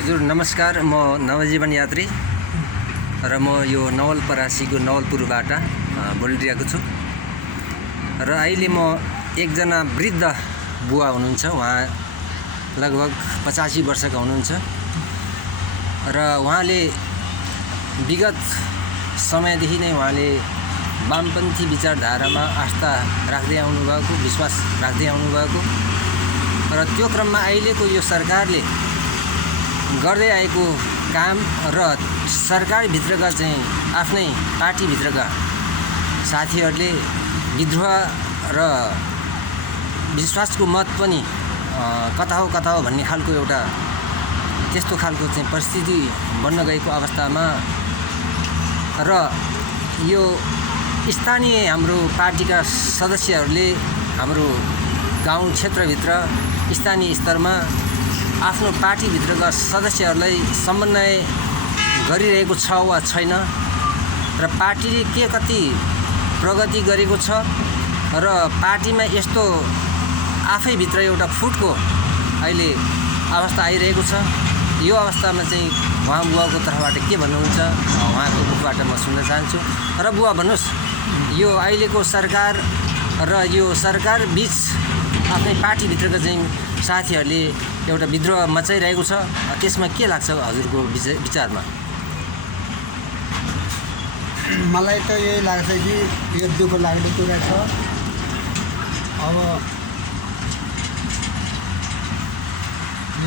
हजुर नमस्कार, म नवजीवन यात्री र म यो नवलपरासीको नवलपुरबाट बोलिरहेको छु। र अहिले म एकजना वृद्ध बुवा हुनुहुन्छ, उहाँ लगभग 85 वर्षका हुनुहुन्छ र उहाँले विगत समयदेखि नै उहाँले वामपन्थी विचारधारामा आस्था राख्दै आउनुभएको, विश्वास राख्दै आउनुभएको र त्यो क्रममा अहिलेको यो सरकारले गर्दै आएको काम र सरकारभित्रका चाहिँ आफ्नै पार्टीभित्रका साथीहरूले विद्रोह र विश्वासको मत पनि कता हो भन्ने खालको एउटा त्यस्तो खालको चाहिँ परिस्थिति बन्न गएको अवस्थामा र यो स्थानीय हाम्रो पार्टीका सदस्यहरूले हाम्रो गाउँ क्षेत्रभित्र स्थानीय स्तरमा आफ्नो पार्टीभित्रका सदस्यहरूलाई समन्वय गरिरहेको छ वा छैन र पार्टीले के कति प्रगति गरेको छ र पार्टीमा यस्तो आफैभित्र एउटा फुटको अहिले अवस्था आइरहेको छ। यो अवस्थामा चाहिँ उहाँ बुवाको तर्फबाट के भन्नुहुन्छ उहाँको मुखबाट म सुन्न चाहन्छु। र बुवा भन्नुहोस्, यो अहिलेको सरकार र यो सरकार बिच आफ्नै पार्टीभित्रका चाहिँ साथीहरूले एउटा विद्रोह मचाइरहेको छ, त्यसमा के लाग्छ हजुरको विचारमा? मलाई त यही लाग्छ कि यो दुःख लाग्ने कुरा छ। अब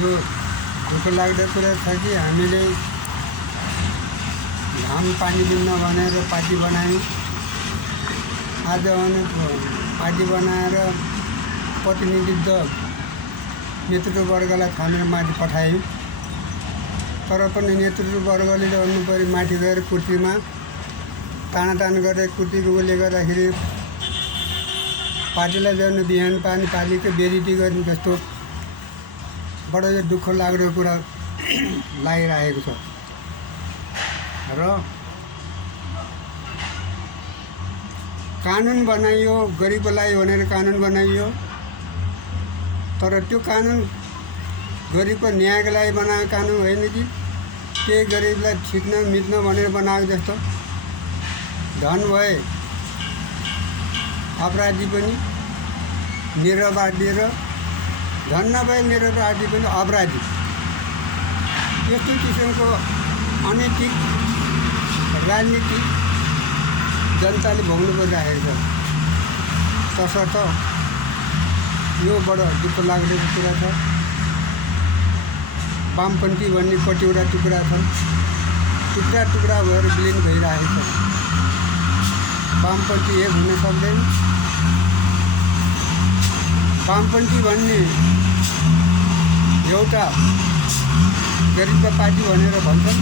यो दुःख लाग्ने कुरा छ कि हामीले घाम पानी दिन भनेर पार्टी बनायौँ। आज भने पार्टी बनाएर प्रतिनिधित्व नेतृत्ववर्गलाई थामेर माथि पठायौँ। तर पनि नेतृत्ववर्गले भन्नु पऱ्यो माथि गएर कुर्सीमा तानातान गरेर कुर्सीको उसले गर्दाखेरि पार्टीलाई झन् बिहान पानी पालीको बेइज्जती गर्ने जस्तो बडो यो दुःख लाग्दो कुरा लागिरहेको छ। र कानुन बनाइयो, गरिबको लागि भनेर कानुन बनाइयो, तर त्यो कानुन गरिबको न्यायको लागि बनाएको कानुन होइन कि केही गरिबलाई छिट्न मिच्न भनेर बनाएको जस्तो। धन भए अपराधी पनि निरपराधी र धन नभए निरपराधी पनि अपराधी, यस्तो किसिमको अनैतिक राजनीति जनताले भोग्नु परिरहेको छ। तसर्थ यो बडो दुःख लाग्ने कुरा छ। वामपन्थी भन्ने कतिवटा टुक्रा छन्, टुक्रा भएर विलिन भइरहेको छ। वामपन्थी एक हुन सक्दैन। वामपन्थी भन्ने एउटा गरिबका पार्टी भनेर भन्छन्,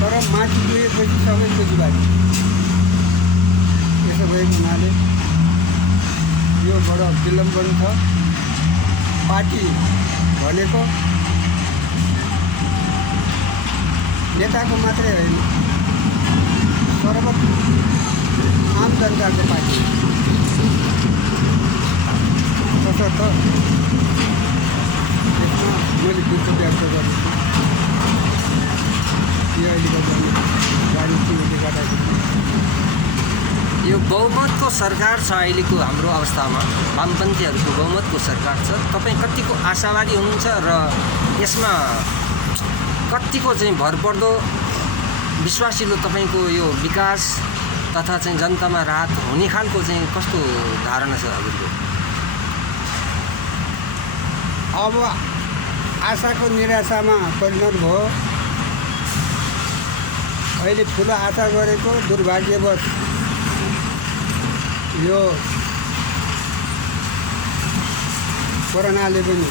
तर माथि गएपछि सबै खोजीबाजी। यसो भएको हुनाले यो बडो विलम्बन छ। पार्टी भनेको नेताको मात्रै होइन, सर्व आम जनताको पार्टी। तसर्थ यसमा मैले दुःख व्यक्त गर्छु। यो अहिलेको राजनीतिले गर्दाखेरि यो बहुमतको सरकार छ अहिलेको हाम्रो अवस्थामा, वामपन्थीहरूको बहुमतको सरकार छ। तपाईँ कतिको आशावादी हुनुहुन्छ र यसमा कतिको चाहिँ भरपर्दो विश्वासिलो तपाईँको यो विकास तथा चाहिँ जनतामा राहत हुने खालको चाहिँ कस्तो धारणा छ हजुरको? अब आशाको निराशामा परिणत भयो। अहिले ठुलो आशा गरेको दुर्भाग्यवश यो कोरोनाले पनि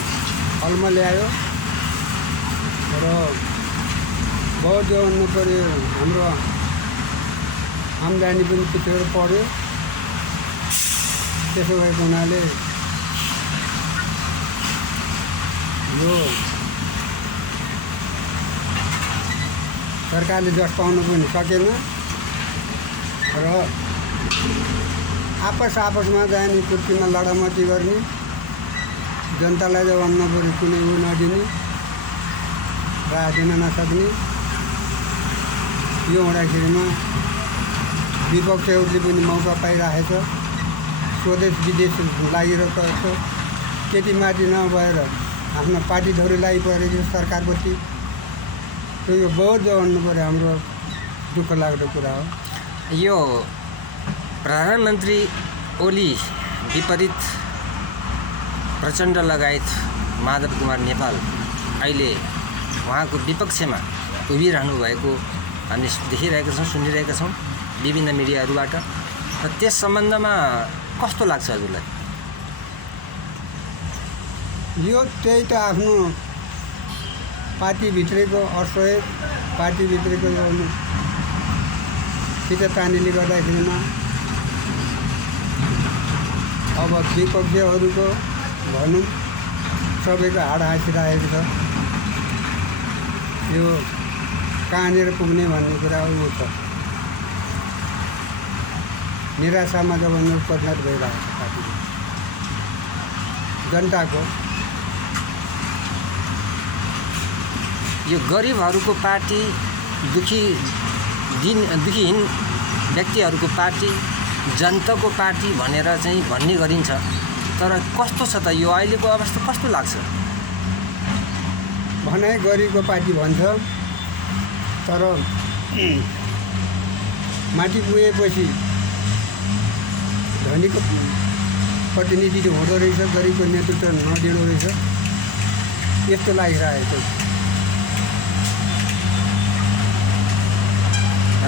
फलमा ल्यायो र बहुत जोड्नु पऱ्यो। हाम्रो आम्दानी पनि पिछेर पऱ्यो। त्यसो भएको हुनाले यो सरकारले जस पाउनु पनि सकेन र आपसमा जाने कुर्सीमा लडामती गर्ने, जनतालाई जब अन्न पऱ्यो कुनै ऊ नदिने, राह दिन नसक्ने। यो हुँदाखेरिमा विपक्षहरूले पनि मौका पाइरहेछ, स्वदेश विदेश लागिरहेको छ। त्यति माथि नभएर आफ्नो पार्टी धौरी लागिपरेको सरकारप्रति। त्यो यो बहुत भन्नु पऱ्यो, हाम्रो दुःख लाग्दो कुरा हो। यो प्रधानमन्त्री ओली विपरीत प्रचण्ड लगायत माधव कुमार नेपाल अहिले उहाँको विपक्षमा उभिरहनु भएको हामी देखिरहेका छौँ, सुनिरहेका छौँ विभिन्न मिडियाहरूबाट। र त्यस सम्बन्धमा कस्तो लाग्छ हजुरलाई? यो त्यही त आफ्नो पार्टीभित्रको असहयोग, पार्टीभित्रको खिचातानीले गर्दाखेरिमा अब विपक्षीहरूको भनौँ सबैको हाड हाँसिरहेको छ। यो कहाँनिर पुग्ने भन्ने कुरा ऊ छ, निराशामा जब परिणत भइरहेको छ पार्टीको जनताको। यो गरिबहरूको पार्टी, दुखीहीन व्यक्तिहरूको पार्टी, जनताको पार्टी भनेर चाहिँ भन्ने गरिन्छ। तर कस्तो छ त यो अहिलेको अवस्था कस्तो लाग्छ? भनाइ गरिबको पार्टी भन्छ, तर माथि पुगेपछि धनीको प्रतिनिधि हुँदो रहेछ, गरिबको नेतृत्व नदिँदो रहेछ, यस्तो लागिरहेको छ।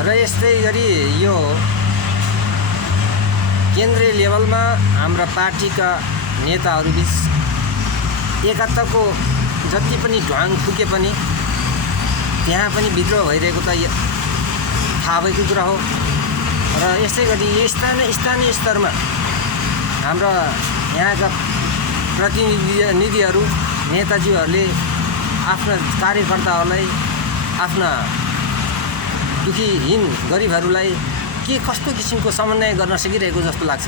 र यस्तै गरी यो केन्द्रीय लेभलमा हाम्रा पार्टीका नेताहरूबिच एकताको जति पनि ढ्वाङ फुके पनि त्यहाँ पनि विद्रोह भइरहेको त थाहा भएको कुरा हो। र यसै गरी यो स्थानीय स्तरमा हाम्रा यहाँका प्रतिनिधिहरू, नेताजीहरूले आफ्ना कार्यकर्ताहरूलाई, आफ्ना दुखीहीन गरिबहरूलाई के कस्तो किसिमको समन्वय गर्न सकिरहेको जस्तो लाग्छ?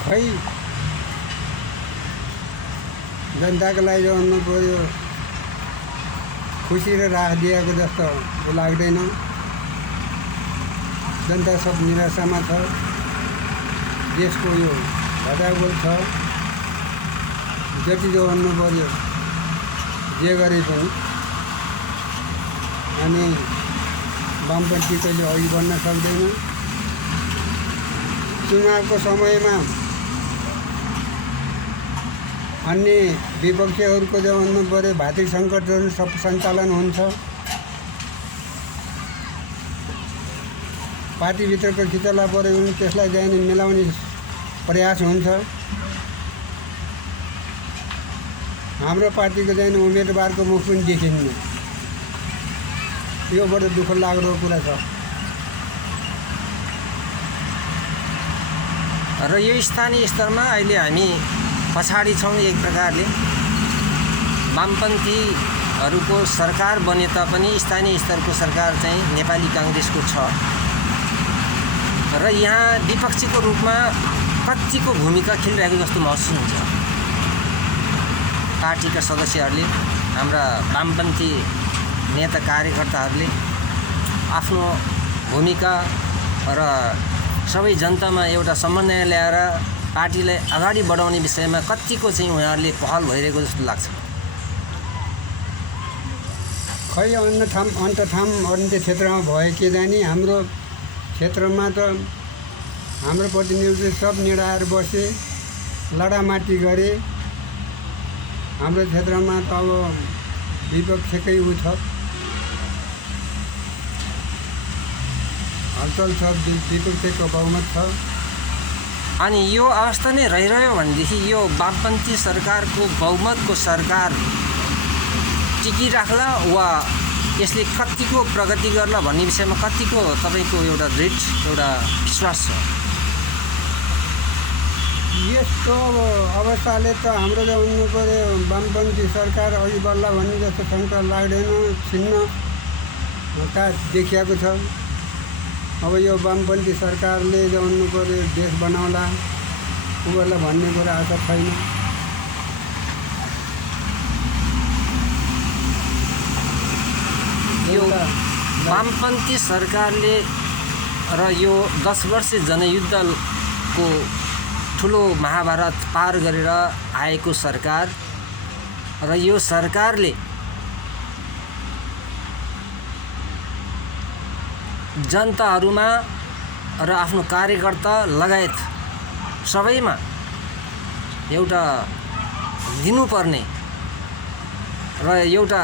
खै जनताको लागि भन्नु पऱ्यो, खुसी र राह दिएको जस्तो लाग्दैन। जनता सब निराशामा छ, देशको यो घटागोल छ। जति जो भन्नु पऱ्यो जे गरे पनि अनि वामपन्थी कहिले अघि बढ्न सक्दैन। चुनावको समयमा अन्य विपक्षीहरूको जो भन्नु पऱ्यो भातृ सङ्कटहरू सब सञ्चालन हुन्छ। पार्टीभित्रको खिचला पऱ्यो भने त्यसलाई जाने मिलाउने प्रयास हुन्छ। हाम्रो पार्टीको जाने उम्मेदवारको मुख पनि देखिन्न। यो बडो दुःख लाग्दो कुरा छ। र यो स्थानीय स्तरमा अहिले हामी पछाडि छौँ एक प्रकारले। वामपन्थीहरूको सरकार बने तापनि स्थानीय स्तरको सरकार चाहिँ नेपाली काङ्ग्रेसको छ। र यहाँ विपक्षीको रूपमा कतिको भूमिका खेलिरहेको जस्तो महसुस हुन्छ। पार्टीका सदस्यहरूले, हाम्रा वामपन्थी नेता कार्यकर्ताहरूले आफ्नो भूमिका र सबै जनतामा एउटा समन्वय ल्याएर पार्टीलाई अगाडि बढाउने विषयमा कतिको चाहिँ उहाँहरूले पहल भइरहेको जस्तो लाग्छ? खै अन्य क्षेत्रमा भयो के जाने। हाम्रो क्षेत्रमा त हाम्रो प्रतिनिधि सब निडाएर बसे, लडामाटी गरे। हाम्रो क्षेत्रमा त अब विपक्षकै ऊ छ, हलचल छ, विपक्षको बहुमत छ। अनि यो अवस्था नै रहिरह्यो भनेदेखि यो वामपन्थी सरकारको बहुमतको सरकार टिकिराख्ला वा यसले कतिको प्रगति गर्ला भन्ने विषयमा कतिको तपाईँको एउटा दृढ एउटा विश्वास छ? यस्तो अवस्थाले त हाम्रो जो भन्नु पऱ्यो वामपन्थी सरकार अघि बढ्ला भन्ने जस्तो शङ्का लाग्दैन। छिन्न ता देखिएको छ। अब यो वामपन्थी सरकारले जो भन्नु पऱ्यो देश बनाउला उ गर्ला भन्ने कुरा आशा छैन। वामपन्थी सरकारले र यो 10 वर्ष जनयुद्धको ठुलो महाभारत पार गरेर आएको सरकार र यो सरकारले जनताहरूमा र आफ्नो कार्यकर्ता लगायत सबैमा एउटा दिनुपर्ने र एउटा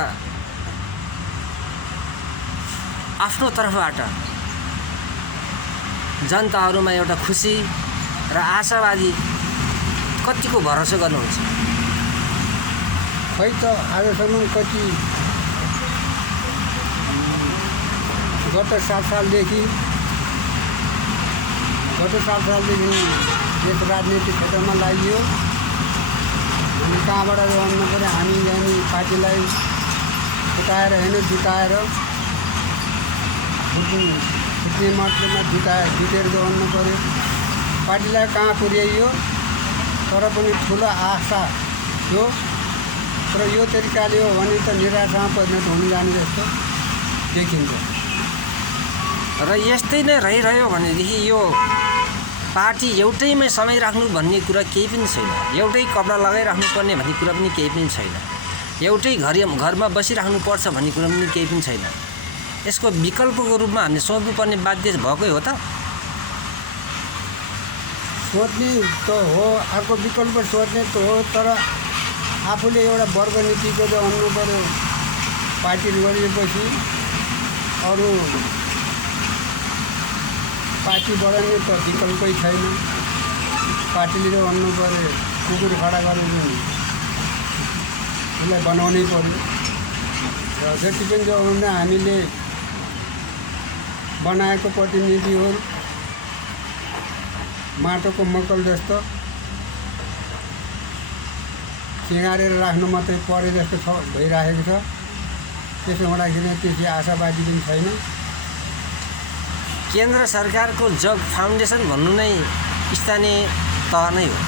आफ्नो तर्फबाट जनताहरूमा एउटा खुसी र आशावादी कतिको भरोसा गर्नुहुन्छ? खै त आजसम्म कति गत 7 सालदेखि देश राजनीतिक क्षेत्रमा लाग्यो। अनि कहाँबाट भन्नु पऱ्यो, हामी यहाँ पार्टीलाई फुटाएर होइन जुटाएर फुट्ने मतलबमा जुटेर गर्नु पऱ्यो। पार्टीलाई कहाँ पुर्याइयो, तर पनि ठुलो आशा थियो। तर यो तरिकाले हो भने त निराशामा परिणत हुन जाने जस्तो देखिन्छ। र यस्तै नै रहिरह्यो भनेदेखि यो पार्टी एउटैमै समाइराख्नु भन्ने कुरा केही पनि छैन। एउटै कपडा लगाइराख्नु पर्ने भन्ने कुरा पनि केही पनि छैन। एउटै घरमा बसिराख्नु पर्छ भन्ने कुरा पनि केही पनि छैन। यसको विकल्पको रूपमा हामीले सोच्नुपर्ने बाध्य भएकै हो त। सोच्ने त हो, अर्को विकल्प सोच्ने त हो, तर आफूले एउटा वर्ग नीतिको त अन्नु पऱ्यो। पार्टी गरिएपछि अरू पार्टी बढाउने त विकल्पै छैन। पार्टीले त भन्नु पऱ्यो, कुकुर खडा गरेर उसलाई बनाउनै पऱ्यो। र जति पनि जो भन्दा हामीले बनाएको प्रतिनिधिहरू माटोको मक्कल जस्तो सिँगारेर राख्नु मात्रै परे जस्तो भइरहेको छ। त्यसो हुँदाखेरि त्यसै आशावादी पनि छैन। केन्द्र सरकारको जग फाउन्डेसन भन्नु नै स्थानीय तह नै हो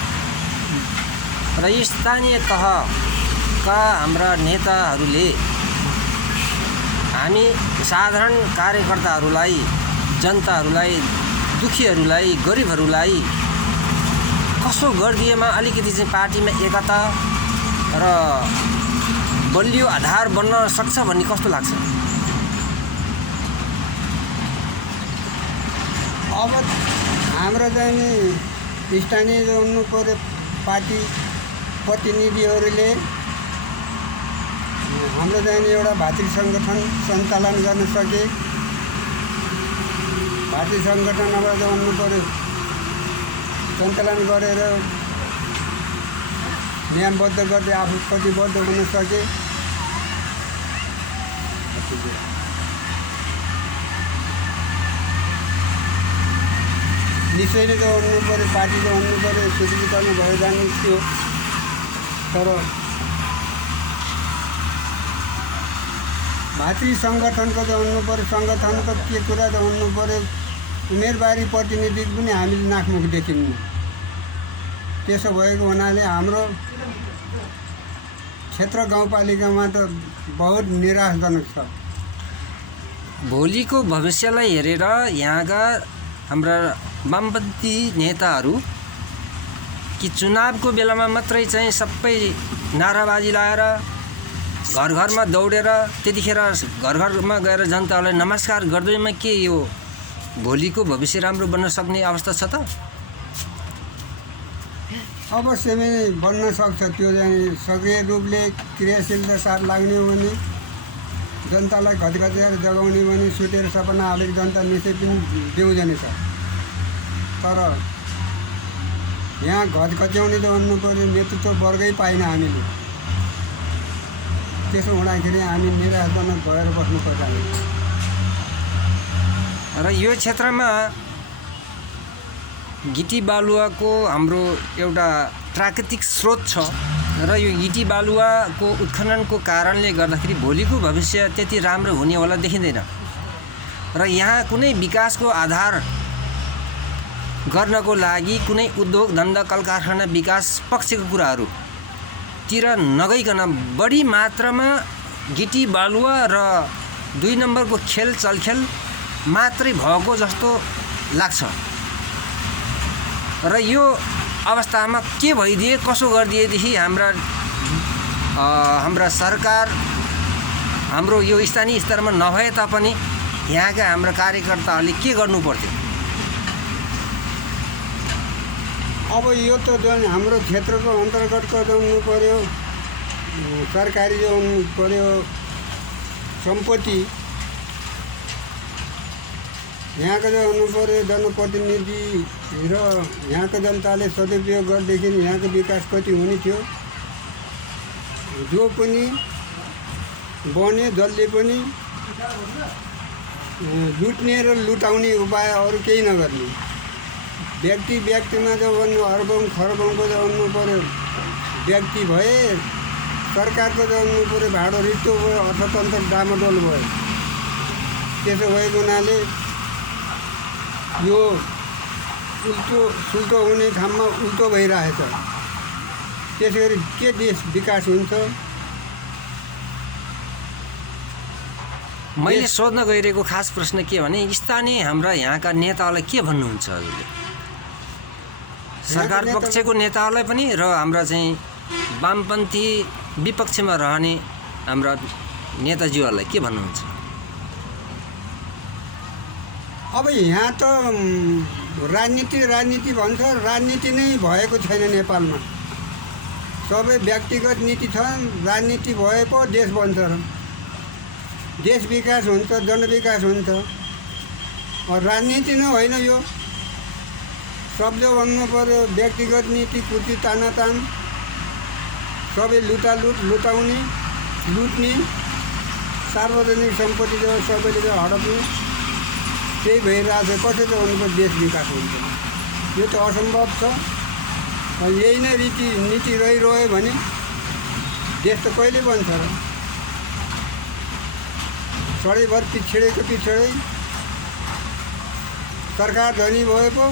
र स्थानीय तहका हाम्रा नेताहरूले हामी साधारण कार्यकर्ताहरूलाई, जनताहरूलाई, दुखीहरूलाई, गरिबहरूलाई कसो गरिदिएमा अलिकति चाहिँ पार्टीमा एकता र बलियो आधार बन्न सक्छ भन्ने कस्तो लाग्छ? अब हाम्रो चाहिँ स्थानीय हुनु पऱ्यो। पार्टी प्रतिनिधिहरूले हाम्रो चाहिँ एउटा भातृ सङ्गठन सञ्चालन गर्न सके। भातृ सङ्गठनबाट हुनु पऱ्यो, सञ्चालन गरेर नियमबद्ध गर्दै आफू प्रतिबद्ध हुन सके। निश्चय नै त हुनु पऱ्यो, पार्टी त हुनु पऱ्यो, सुदृढीकरण भएर जानु थियो। तर भातृ सङ्गठनको त हुनु पऱ्यो। सङ्गठनको के कुरा त हुनु पऱ्यो, उमेरबारी प्रतिनिधि पनि हामीले नाकमुख देखिन्न। त्यसो भएको हुनाले हाम्रो क्षेत्र गाउँपालिकामा त बहुत निराशजनक छ। भोलिको भविष्यलाई हेरेर यहाँका हाम्रा वामपन्थी नेताहरू कि चुनावको बेलामा मात्रै चाहिँ सबै नाराबाजी लाएर घर घरमा दौडेर त्यतिखेर घर घरमा गएर जनतालाई नमस्कार गर्दैमा के यो भोलिको भविष्य राम्रो बन्न सक्ने अवस्था छ त? अवश्य नै बन्न सक्छ। त्यो चाहिँ सक्रिय रूपले क्रियाशीलता साथ लाग्ने हो भने, जनतालाई घचघच्याएर जगाउने भने सुतेर सपना हालेको जनता निश्चय पनि देउजने छ। तर यहाँ घचघच्याउने त भन्नु पऱ्यो, नेतृत्व वर्गै पाएन हामीले। त्यसो हुँदाखेरि हामी निराशजनक भएर बस्नु परिरहेको छ। र यो क्षेत्रमा गिटी बालुवाको हाम्रो एउटा प्राकृतिक स्रोत छ र यो गिटी बालुवाको उत्खननको कारणले गर्दाखेरि भोलिको भविष्य त्यति राम्रो हुने होला देखिँदैन। र यहाँ कुनै विकासको आधार गर्नको लागि कुनै उद्योग धन्दा कल कारखाना विकास पक्षको कुराहरूतिर नगइकन बढी मात्रामा गिटी बालुवा र 2 नम्बरको खेल चलखेल मात्रै भएको जस्तो लाग्छ। र यो अवस्थामा के भइदिए कसो गरिदिएदेखि हाम्रा सरकार हाम्रो यो स्थानीय स्तरमा नभए तापनि यहाँका हाम्रा कार्यकर्ताहरूले के गर्नु पर्थ्यो? अब यो त जुन हाम्रो क्षेत्रको अन्तर्गतको जानु पर्यो, सरकारी जानु पर्यो सम्पत्ति, यहाँको जानु पर्यो जनप्रतिनिधि र यहाँको जनताले सदुपयोग गर्दैदेखि यहाँको विकास कति हुने थियो। जो पनि बने जसले पनि लुट्ने र लुटाउने उपाय अरू केही नगर्ने। व्यक्तिमा जब भन्नु अर्बौँ खरबौँको जानु पर्यो व्यक्ति भए, सरकारको जानु पर्यो भाडो रित्तो भयो, अर्थतन्त्र डामाडोल भयो। त्यसो भएको हुनाले यो उल्टो सुल्टो हुने ठाउँमा उल्टो भइरहेछ। त्यसै गरी के देश विकास हुन्छ? मैले सोध्न गइरहेको खास प्रश्न के भने स्थानीय हाम्रा यहाँका नेताहरूलाई के भन्नुहुन्छ हजुरले? सरकार पक्षको नेताहरूलाई पनि र हाम्रा चाहिँ वामपन्थी विपक्षमा रहने हाम्रा नेताजीहरूलाई के भन्नुहुन्छ? अब यहाँ त राजनीति भन्छ, राजनीति नै भएको छैन नेपालमा। सबै व्यक्तिगत नीति छन्, राजनीति भए पो देश बन्छ। देश विकास हुन्छ, जनविकास हुन्छ। राजनीति नै होइन यो। शब्द भन्नु पर्यो व्यक्तिगत नीति, कुर्ती तानातान, सबै लुटाउने, लुट्ने, सार्वजनिक सम्पत्ति जो सबैले जो हडप्ने, त्यही भइरहेको छ। कसरी भन्नुपर्छ देश विकास हुन्छ? यो त असम्भव छ। यही नै नीति रहिरह्यो भने देश त कहिले बन्छ र? सडैभर पिछडेको पिछडै सरकार धनी भए पो।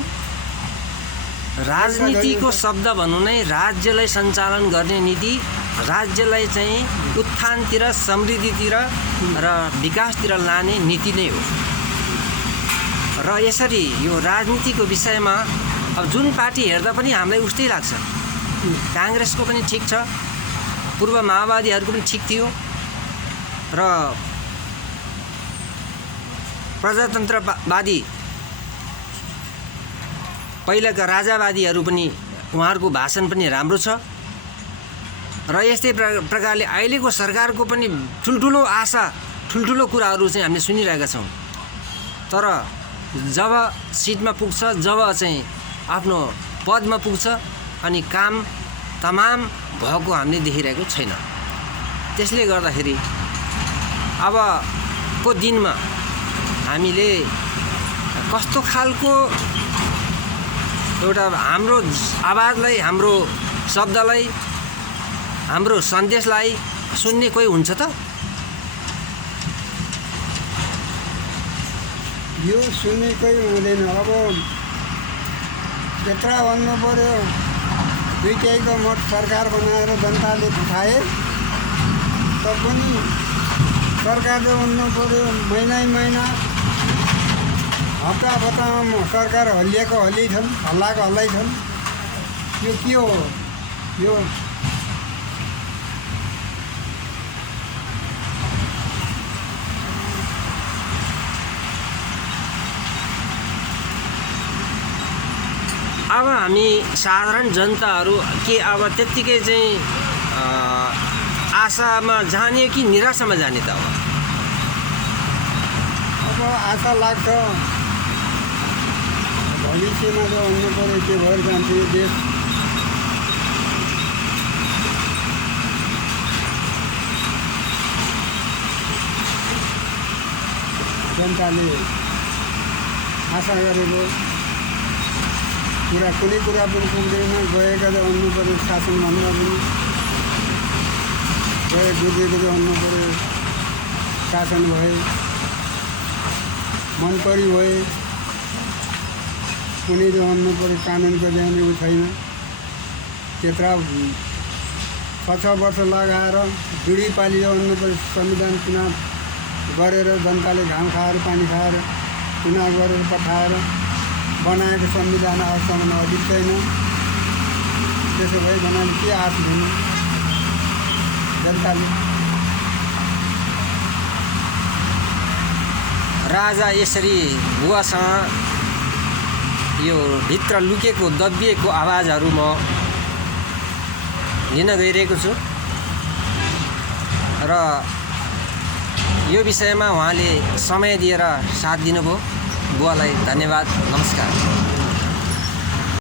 राजनीतिको शब्द भनौँ नै राज्यलाई सञ्चालन गर्ने नीति, राज्यलाई चाहिँ उत्थानतिर, समृद्धितिर र विकासतिर लाने नीति नै हो। र यसरी यो राजनीतिको विषयमा अब जुन पार्टी हेर्दा पनि हामीलाई उस्तै लाग्छ। काङ्ग्रेसको पनि ठिक छ, पूर्व माओवादीहरूको पनि ठिक थियो, र प्रजातन्त्रवादी पहिलाका राजावादीहरू पनि उहाँहरूको भाषण पनि राम्रो छ। र यस्तै प्रकारले अहिलेको सरकारको पनि ठुल्ठुलो आशा, ठुल्ठुलो कुराहरू चाहिँ हामीले सुनिरहेका छौँ। तर जब सिटमा पुग्छ, जब चाहिँ आफ्नो पदमा पुग्छ, अनि काम तमाम भएको हामीले देखिरहेको छैन। त्यसले गर्दाखेरि अबको दिनमा हामीले कस्तो खालको एउटा हाम्रो आवाजलाई, हाम्रो शब्दलाई, हाम्रो सन्देशलाई सुन्ने कोही हुन्छ त? यो सुन्ने कोही हुँदैन। अब यत्र भन्नु पर्यो दुईटैको मत सरकार बनाएर जनताले खाए पनि सरकारले भन्नु पर्यो महिना हप्तामा सरकार हल्लिएको हल्लिए छन्, हल्लाएको हल्लाइ छन्। यो के हो? यो अब हामी साधारण जनताहरू के अब त्यत्तिकै चाहिँ आशामा जाने कि निराशामा जाने त? अब आशा लाग्छ भविष्यमा जो भन्नु पर्यो के भएर जान्छ यो देश। जनताले आशा गरेको कुरा कुनै कुरा पनि पुग्दैन। गएका त भन्नु पर्यो शासनभन्दा पनि गए गुजेको त भन्नु पर्यो शासन भए, मनपरी भए, कुनै त भन्नु पर्यो कानुनको ल्याउने ऊ छैन। त्यत्र 6 वर्ष लगाएर दुई पालि भन्नु पर्यो संविधान चुनाव गरेर जनताले घाम खाएर पानी खाएर चुनाव गरेर पठाएर बनाएको संविधान अहिलेसम्म अधिक छैन। त्यसो भए बनाएर के आश लिनु जनताले? राजा यसरी बुवासँग यो भित्र लुकेको दबिएको आवाजहरू म लिन गइरहेको छु र यो विषयमा उहाँले समय दिएर साथ दिनुभयो। बुवालाई धन्यवाद, नमस्कार।